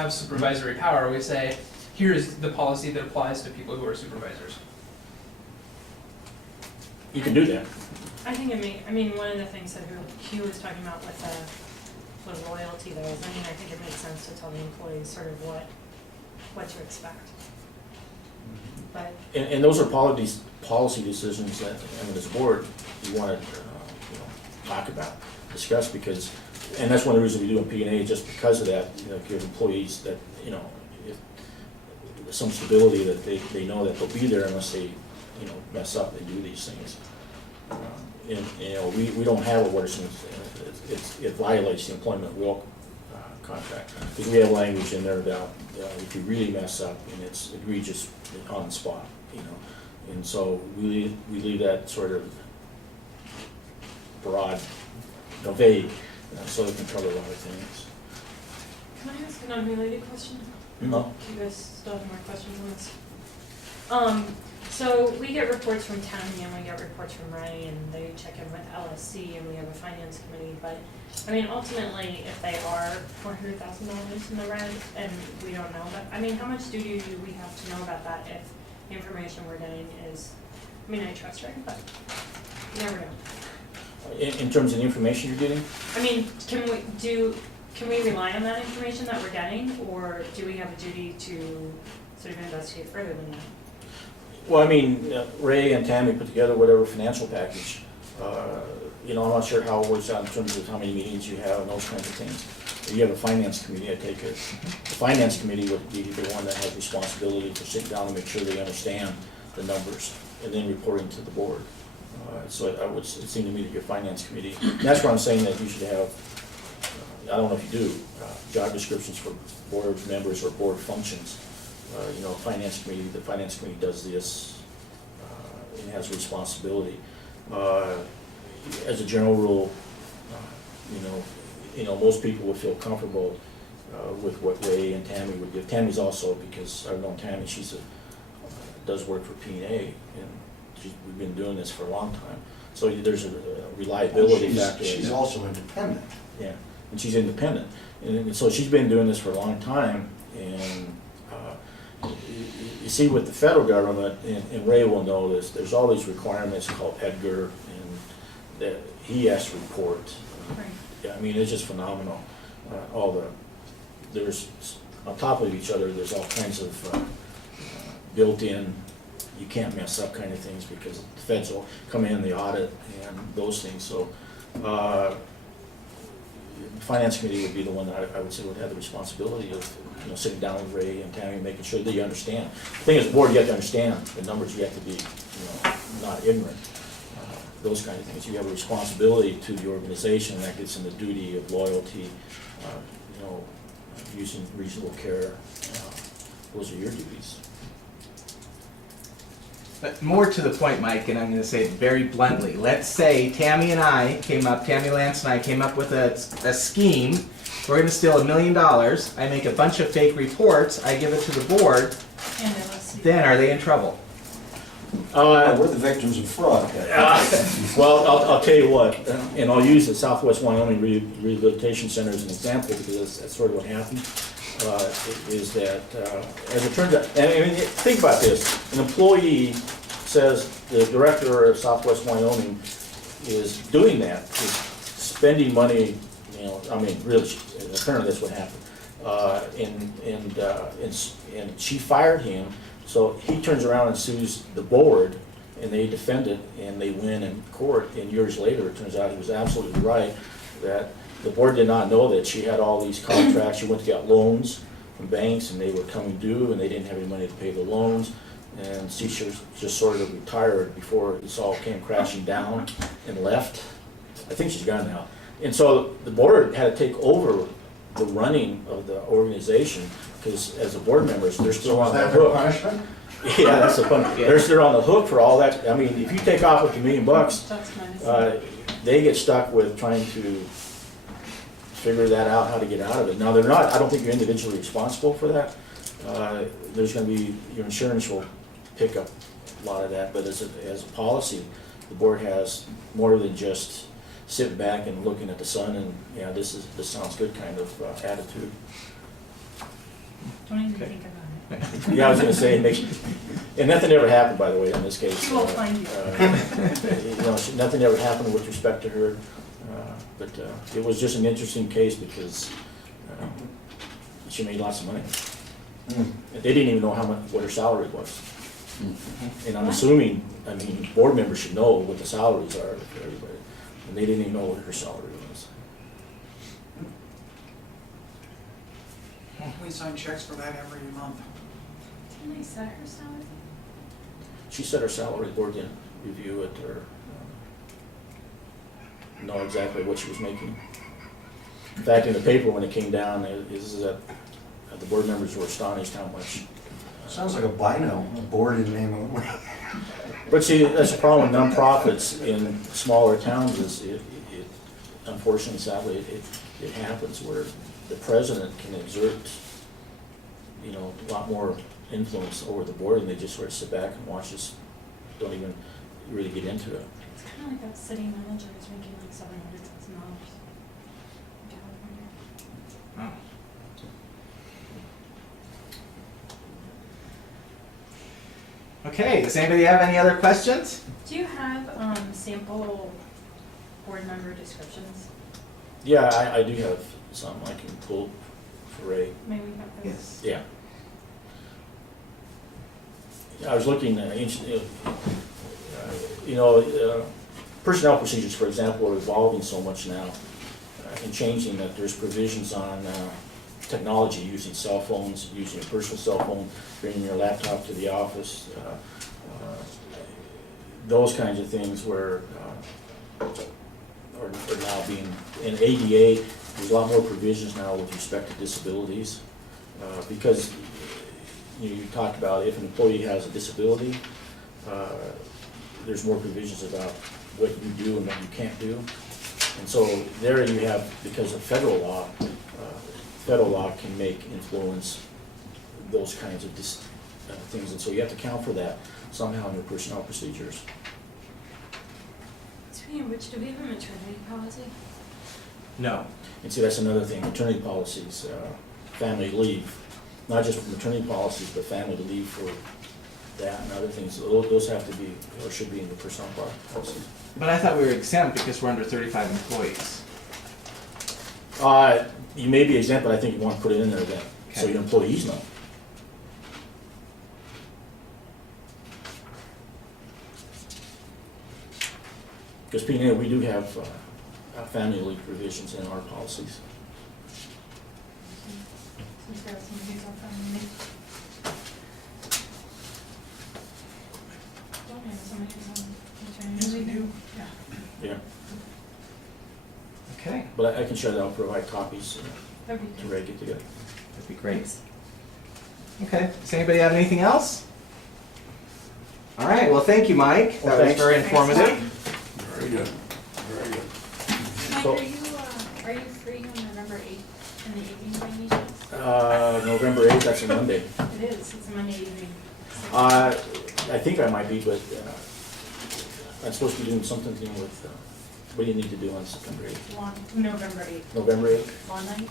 have supervisory power, we say, here is the policy that applies to people who are supervisors. You can do that. I think I mean, one of the things that Hugh was talking about with the loyalty though is, I think it makes sense to tell the employees sort of what to expect. But And those are policy decisions that, as a board, you want to talk about, discuss, because, and that's one of the reasons we do in P&A, just because of that, give employees that, if some stability that they know that they'll be there unless they, mess up and do these things. We don't have a word, it violates the employment will contract, because we have language in there about if you really mess up and it's egregious on the spot, and so we leave that sort of broad, vague, so it can cover a lot of things. can I ask an unrelated question? No. You guys still have more questions on this? So we get reports from Tammy and we get reports from Ray, and they check in with LSC, and we have a finance committee, but ultimately, if they are $400,000 in the red and we don't know that, how much duty do we have to know about that if the information we're getting is, I trust Ray, but you never know. In terms of the information you're getting? Can we rely on that information that we're getting, or do we have a duty to sort of investigate further than that? Well, Ray and Tammy put together whatever financial package. I'm not sure how it works out in terms of how many meetings you have and those kinds of things. You have a finance committee, I take it. The finance committee would be the one that has responsibility for sitting down and make sure they understand the numbers and then reporting to the board. So it seem to me that your finance committee, and that's where I'm saying that you should have, I don't know if you do, job descriptions for board members or board functions. Finance committee, the finance committee does this and has responsibility. As a general rule, most people would feel comfortable with what Ray and Tammy would give. Tammy's also, because I've known Tammy, does work for P&A, and we've been doing this for a long time. So there's a reliability factor. She's also independent. Yeah, and she's independent, and so she's been doing this for a long time. And you see, with the federal government, and Ray will know this, there's all these requirements called Edgar, and that he has to report. Right. Yeah, it's just phenomenal. There's on top of each other, there's all kinds of built-in, you can't mess up kind of things, because the feds will come in, the audit, and those things. So the finance committee would be the one that I would say would have the responsibility of sitting down with Ray and Tammy, making sure that you understand. The thing is, the board, you have to understand the numbers. You have to be not ignorant. Those kind of things. You have a responsibility to the organization, and that gets in the duty of loyalty, using reasonable care. Those are your duties. But more to the point, Mike, and I'm going to say it very bluntly. Let's say Tammy Lance and I came up with a scheme. We're going to steal $1 million. I make a bunch of fake reports. I give it to the board. And LSC. Then are they in trouble? We're the victims of fraud. Well, I'll tell you what, and I'll use the Southwest Wyoming Rehabilitation Center as an example, because that's sort of what happened. Is that, as it turns out, think about this, an employee says the director of Southwest Wyoming is doing that, is spending money, really, apparently that's what happened. And she fired him, so he turns around and sues the board, and they defend it, and they win in court, and years later, it turns out he was absolutely right, that the board did not know that she had all these contracts. She went to get loans from banks, and they were coming due, and they didn't have any money to pay the loans. And she just sort of retired before this all came crashing down and left. I think she's gone now. And so the board had to take over the running of the organization, because as the board members, they're still on the hook. Punishment? Yeah, that's the fun. They're on the hook for all that. If you take off with $1 million, That's nice. they get stuck with trying to figure that out, how to get out of it. Now, they're not, I don't think you're individually responsible for that. There's going to be, your insurance will pick up a lot of that, but as a policy, the board has more than just sitting back and looking at the sun and, this sounds good kind of attitude. Don't even Okay. think about it. Yeah, I was gonna say, it makes, and nothing ever happened, by the way, in this case. She will find you. You know, nothing ever happened with respect to her, but it was just an interesting case because she made lots of money. Hmm. They didn't even know how much, what her salary was. And I'm What? assuming, I mean, board members should know what the salaries are for everybody, and they didn't even know what her salary was. We sign checks for that every month. Didn't they set her salary? She said her salary, the board didn't review it or know exactly what she was making. In fact, in the paper, when it came down, is that the board members were astonished how much. Sounds like a bino, a board in name only. But see, that's the problem with nonprofits in smaller towns is it unfortunately, sadly, it happens where the president can exert, you know, a lot more influence over the board and they just sort of sit back and watch this, don't even really get into it. It's kind of like that city manager is making like $700,000 in California. Oh. Okay, does anybody have any other questions? Do you have sample board member descriptions? Yeah, I do have some I can pull for Ray. Maybe we have those. Yeah. I was looking at, personnel procedures, for example, are evolving so much now and changing that there's provisions on technology, using cell phones, using your personal cell phone, bringing your laptop to the office, those kinds of things where are now being, in ADA, there's a lot more provisions now with respect to disabilities, because you talked about if an employee has a disability, there's more provisions about what you do and what you can't do. And so there you have, because of federal law can make influence those kinds of things, and so you have to account for that somehow in your personnel procedures. Speaking of which, do we have a maternity policy? No. And see, that's another thing, maternity policies, family leave, not just for maternity policies, but family leave for that and other things. Those have to be, or should be in the personnel policies. But I thought we were exempt because we're under 35 employees. You may be exempt, but I think you want to put it in there then, so Okay. your employees know. Because P&A, we do have family leave provisions in our policies. Since we have somebody who's on family. Don't we have somebody who's on maternity Yes, we leave? do, yeah. Yeah, Okay, but I can share that, I'll provide copies That'd be to great. Ray, get together. that'd be great. Okay, does anybody have anything else? All right, well, thank you, Mike. Well, That was thanks. very Thanks, informative. Very good, very good. Mike, So- are you free on November 8th in the evening by any chance? November 8th, that's a Monday. It is, it's a Monday evening. I think I might be, but I'm supposed to be doing something with, what do you need to do on September 8th? November 8th, November 8th? lawn night?